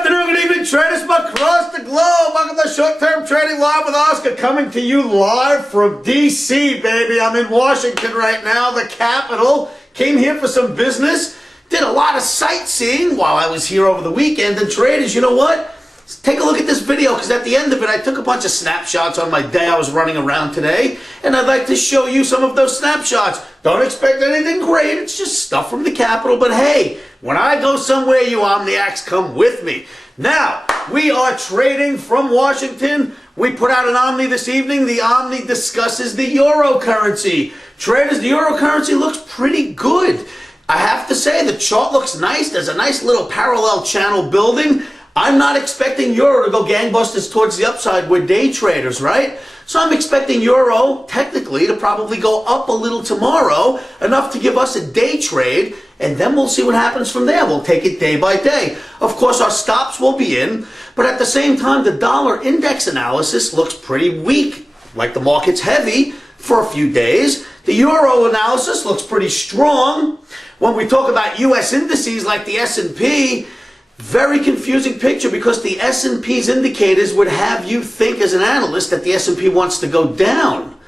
afternoon, good evening, traders from across the globe. Welcome to Short-Term Trading Live with Oscar, coming to you live from D.C., baby. I'm in Washington right now, the capital. Came here for some business. Did a lot of sightseeing while I was here over the weekend. And traders, you know what? Take a look at this video, because at the end of it, I took a bunch of snapshots on my day I was running around today, and I'd like to show you some of those snapshots. Don't expect anything great. It's just stuff from the Capitol, but hey, when I go somewhere, you Omniacs come with me. Now, we are trading from Washington. We put out an Omni this evening. The Omni discusses the Euro currency. Traders, the Euro currency looks pretty good. I have to say, the chart looks nice. There's a nice little parallel channel building. I'm not expecting Euro to go gangbusters towards the upside. We're day traders, right? So I'm expecting Euro, technically, to probably go up a little tomorrow, enough to give us a day trade, and then we'll see what happens from there. We'll take it day by day. Of course, our stops will be in, but at the same time, the dollar index analysis looks pretty weak, like the market's heavy for a few days. The Euro analysis looks pretty strong. When we talk about U.S. indices like the S&P, very confusing picture, because the S&P's indicators would have you think as an analyst that the S&P wants to go down.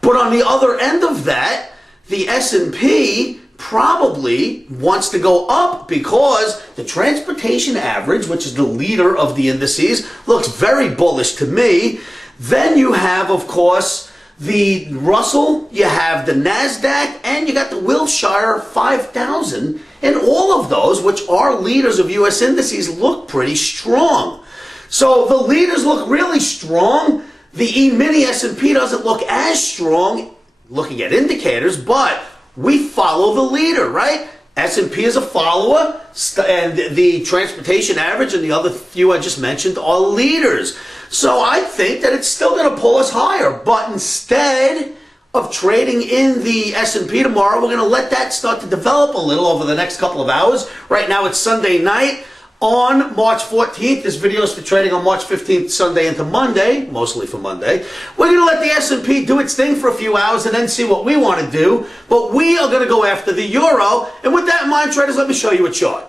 But on the other end of that, the S&P probably wants to go up, because the transportation average, which is the leader of the indices, looks very bullish to me. Then you have, of course, the Russell, you have the NASDAQ, and you got the Wilshire 5000, and all of those, which are leaders of U.S. indices, look pretty strong. So the leaders look really strong. The Emini S&P doesn't look as strong, looking at indicators, but we follow the leader, right? S&P is a follower, and the transportation average and the other few I just mentioned are leaders. So I think that it's still going to pull us higher, but instead of trading in the S&P tomorrow, we're going to let that start to develop a little over the next couple of hours. Right now it's Sunday night on March 14th. This video is for trading on March 15th, Sunday into Monday, mostly for Monday. We're going to let the S&P do its thing for a few hours and then see what we want to do. But we are going to go after the Euro. And with that in mind, traders, let me show you a chart.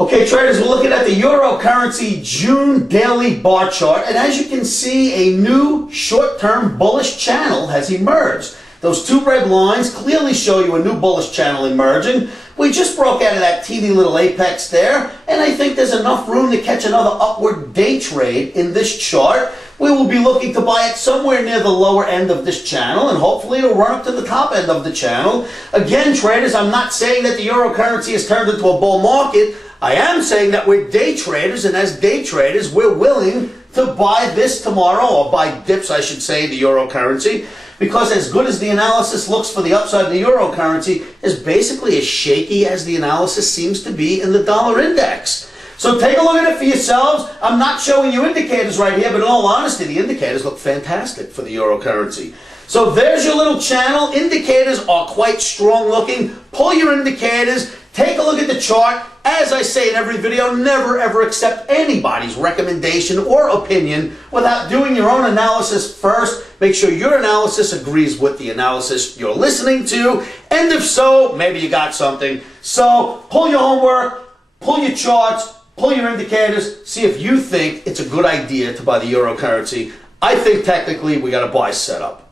Okay, traders, we're looking at the Euro currency June daily bar chart. And as you can see, a new short-term bullish channel has emerged. Those two red lines clearly show you a new bullish channel emerging. We just broke out of that teeny little apex there, and I think there's enough room to catch another upward day trade in this chart. We will be looking to buy it somewhere near the lower end of this channel, and hopefully it'll run up to the top end of the channel. Again, traders, I'm not saying that the Euro currency has turned into a bull market. I am saying that we're day traders, and as day traders, we're willing to buy this tomorrow, or buy dips, I should say, the Euro currency, because as good as the analysis looks for the upside of the Euro currency, is basically as shaky as the analysis seems to be in the dollar index. So take a look at it for yourselves. I'm not showing you indicators right here, but in all honesty, the indicators look fantastic for the Euro currency. So there's your little channel. Indicators are quite strong looking. Pull your indicators. Take a look at the chart. As I say in every video, never ever accept anybody's recommendation or opinion without doing your own analysis first. Make sure your analysis agrees with the analysis you're listening to. And if so, maybe you got something. So pull your homework, pull your charts, pull your indicators, see if you think it's a good idea to buy the Euro currency. I think technically we got a buy setup.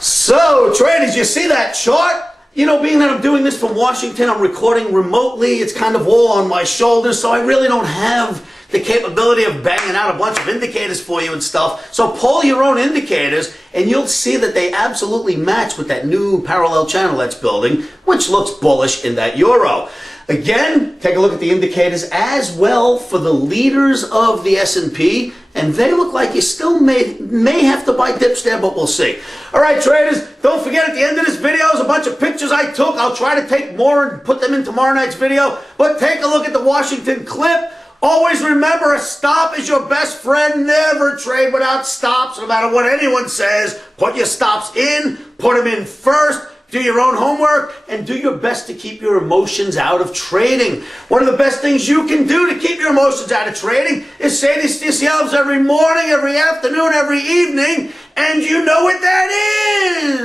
So traders, you see that chart? You know, being that I'm doing this from Washington, I'm recording remotely, it's kind of all on my shoulders, so I really don't have the capability of banging out a bunch of indicators for you and stuff. So pull your own indicators, and you'll see that they absolutely match with that new parallel channel that's building, which looks bullish in that Euro. Again, take a look at the indicators as well for the leaders of the S&P, and they look like you still may have to buy dips there, but we'll see. All right, traders, don't forget at the end of this video is a bunch of pictures I took. I'll try to take more and put them in tomorrow night's video, but take a look at the Washington clip. Always remember, a stop is your best friend. Never trade without stops, no matter what anyone says. Put your stops in, put them in first. Do your own homework, and do your best to keep your emotions out of trading. One of the best things you can do to keep your emotions out of trading is say this to yourselves every morning, every afternoon, every evening, and you know what that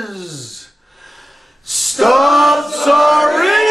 is. Stops are in!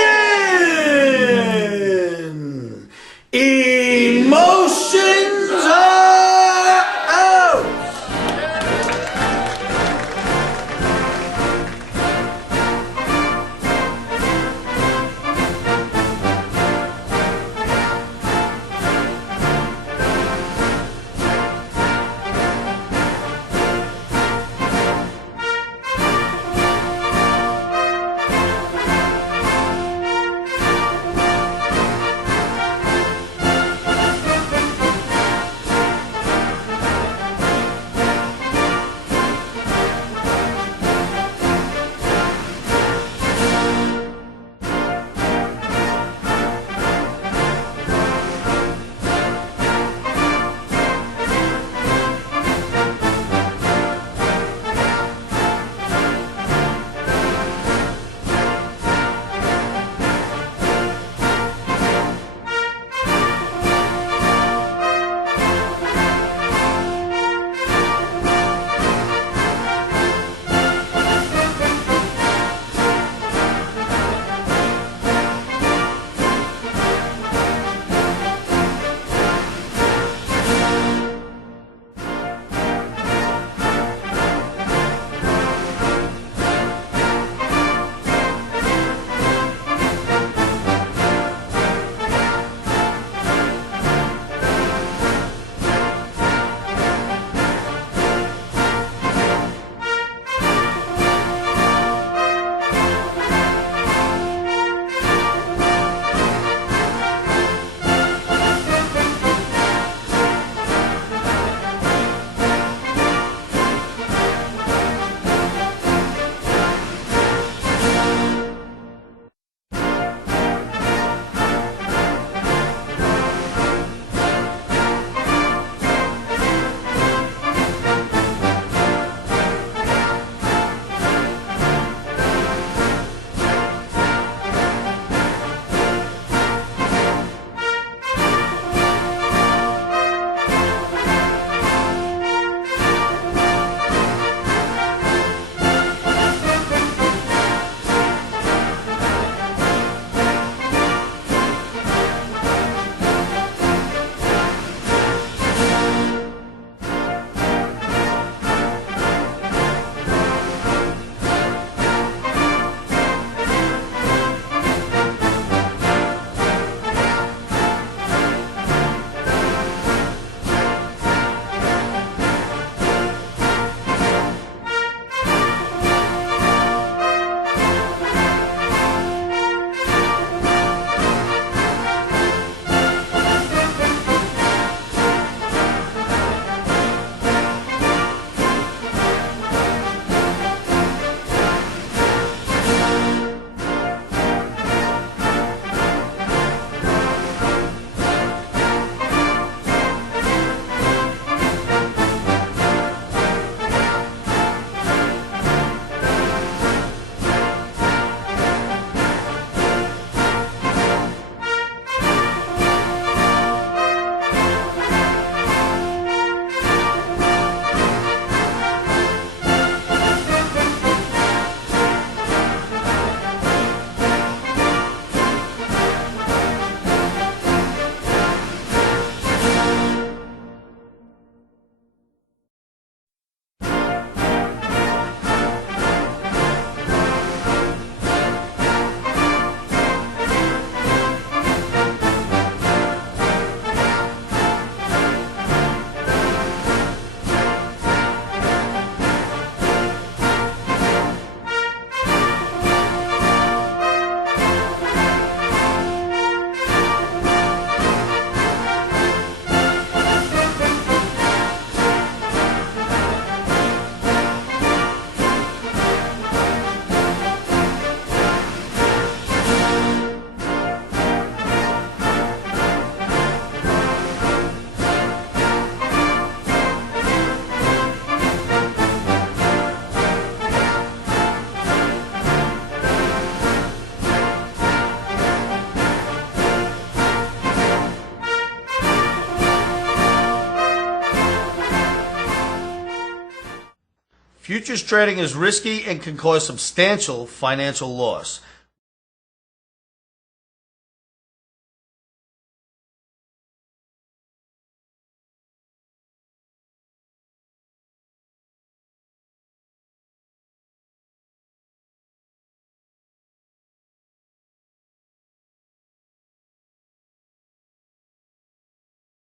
Futures trading is risky and can cause substantial financial loss.